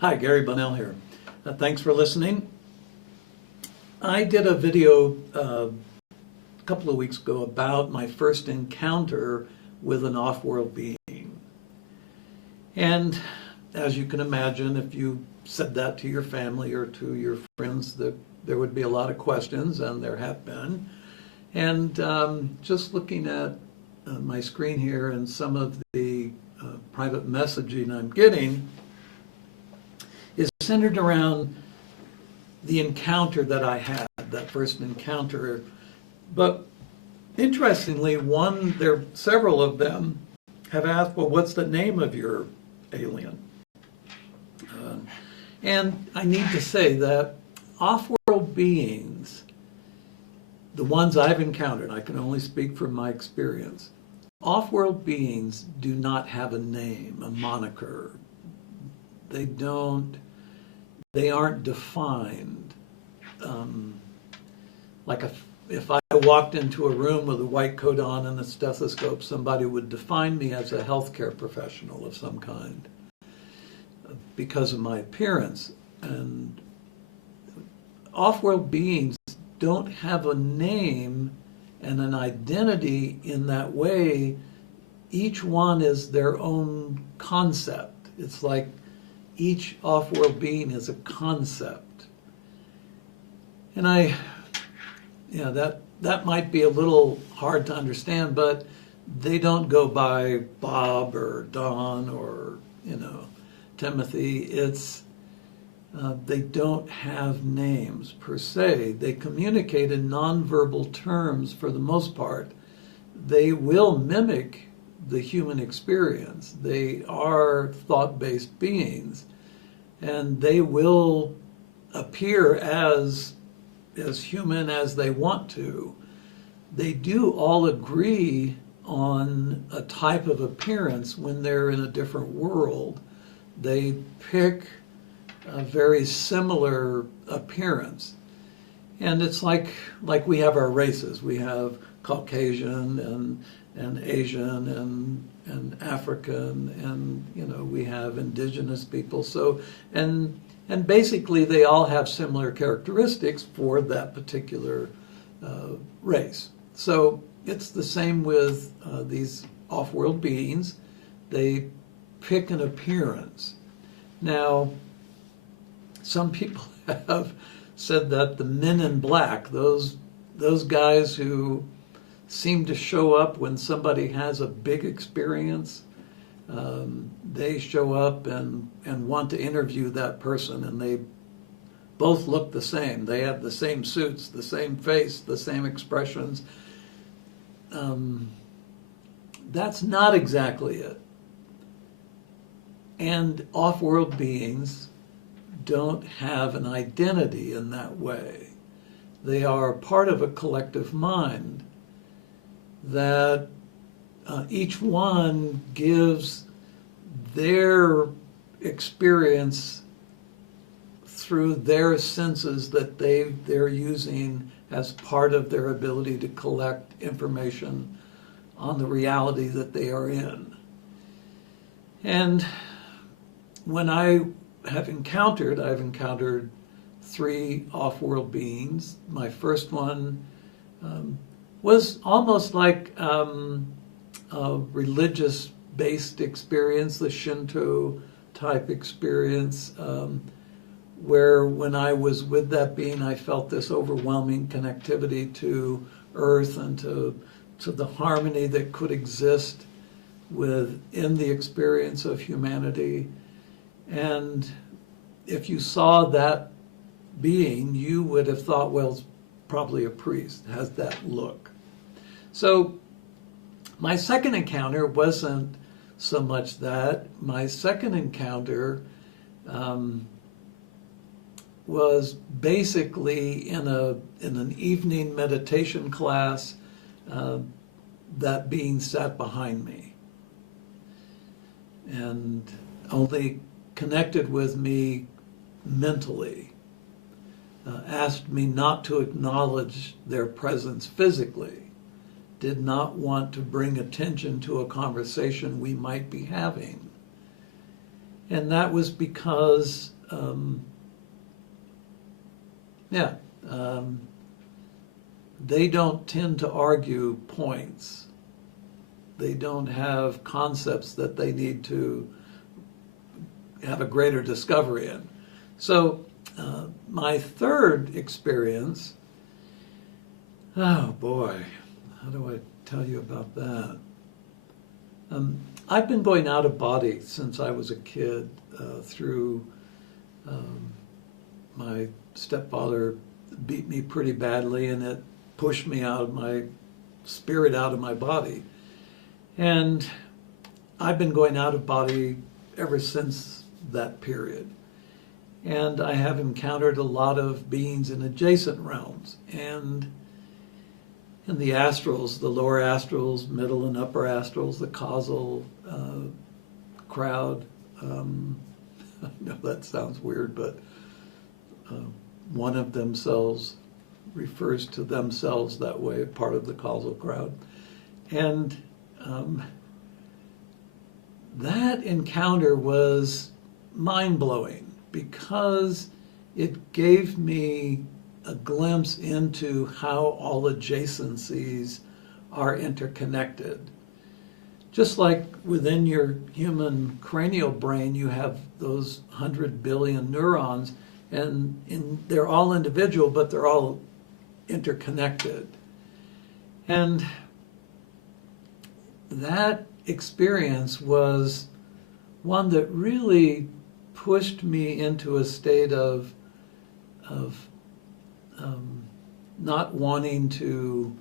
Hi, Gary Bonnell here. Thanks for listening. I did a video a couple of weeks ago about my first encounter with an off-world being. And as you can imagine, if you said that to your family or to your friends, that there would be a lot of questions, and there have been. And just looking at my screen here and some of the private messaging I'm getting is centered around the encounter that I had, that first encounter. But interestingly, several of them have asked, well, what's the name of your alien? And I need to say that off-world beings, the ones I've encountered, I can only speak from my experience, off-world beings do not have a name, a moniker. They aren't defined. If I walked into a room with a white coat on and a stethoscope, somebody would define me as a healthcare professional of some kind because of my appearance. And off-world beings don't have a name and an identity in that way. Each one is their own concept. It's like each off-world being is a concept. And that might be a little hard to understand, but they don't go by Bob or Don or, Timothy. They don't have names per se. They communicate in nonverbal terms for the most part. They will mimic the human experience. They are thought-based beings, and they will appear as human as they want to. They do all agree on a type of appearance when they're in a different world. They pick a very similar appearance. And it's like we have our races. We have Caucasian and Asian and African, and we have indigenous people. So and basically they all have similar characteristics for that particular race. So it's the same with these off-world beings. They pick an appearance. Now, some people have said that the men in black, those guys who seem to show up when somebody has a big experience, they show up and want to interview that person, and they both look the same. They have the same suits, the same face, the same expressions. That's not exactly it. And off-world beings don't have an identity in that way. They are part of a collective mind that each one gives their experience through their senses that they're using as part of their ability to collect information on the reality that they are in. And when I've encountered 3 off-world beings. My first one was almost like a religious-based experience, the Shinto type experience, where when I was with that being, I felt this overwhelming connectivity to Earth and to the harmony that could exist within the experience of humanity. And if you saw that being, you would have thought, well, it's probably a priest, has that look. So my second encounter wasn't so much that. My second encounter was basically in an evening meditation class. That being sat behind me and only connected with me mentally, asked me not to acknowledge their presence physically, did not want to bring attention to a conversation we might be having. And that was because, they don't tend to argue points. They don't have concepts that they need to have a greater discovery in. So my third experience, oh boy, how do I tell you about that? I've been going out of body since I was a kid through my stepfather beat me pretty badly, and it pushed me out of my spirit out of my body. And I've been going out of body ever since that period. And I have encountered a lot of beings in adjacent realms, and in the astrals, the lower astrals, middle and upper astrals, the causal crowd. I know that sounds weird, but one of themselves refers to themselves that way, part of the causal crowd. And that encounter was mind-blowing because it gave me a glimpse into how all adjacencies are interconnected. Just like within your human cranial brain, you have those 100 billion neurons, and they're all individual, but they're all interconnected. And that experience was one that really pushed me into a state of not wanting to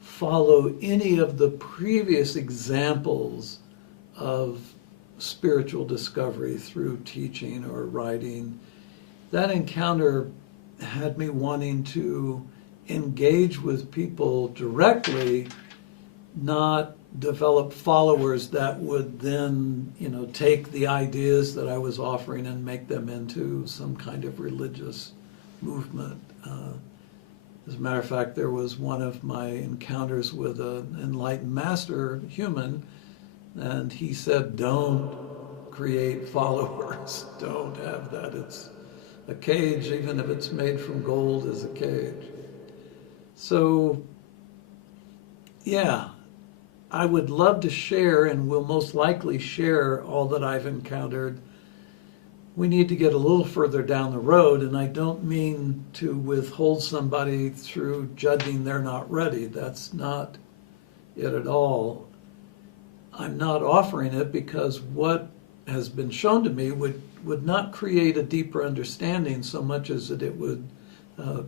follow any of the previous examples of spiritual discovery through teaching or writing. That encounter had me wanting to engage with people directly, not develop followers that would then, take the ideas that I was offering and make them into some kind of religious movement. As a matter of fact, there was one of my encounters with an enlightened master, human, and he said, don't create followers. Don't have that. It's a cage, even if it's made from gold, is a cage. So, yeah, I would love to share, and will most likely share, all that I've encountered. We need to get a little further down the road, and I don't mean to withhold somebody through judging they're not ready. That's not it at all. I'm not offering it because what has been shown to me would not create a deeper understanding so much as that it would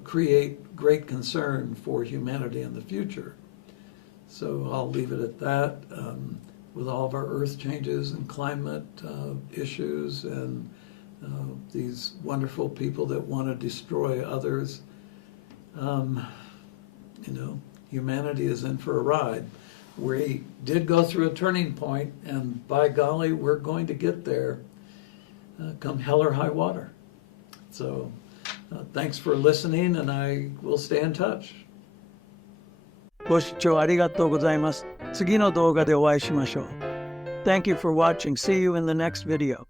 create great concern for humanity in the future. So I'll leave it at that. With all of our earth changes and climate issues and these wonderful people that want to destroy others, humanity is in for a ride. We did go through a turning point, and by golly, we're going to get there, come hell or high water. So thanks for listening, and I will stay in touch. ご視聴ありがとうございます。次の動画でお会いしましょう。Thank you for watching. See you in the next video.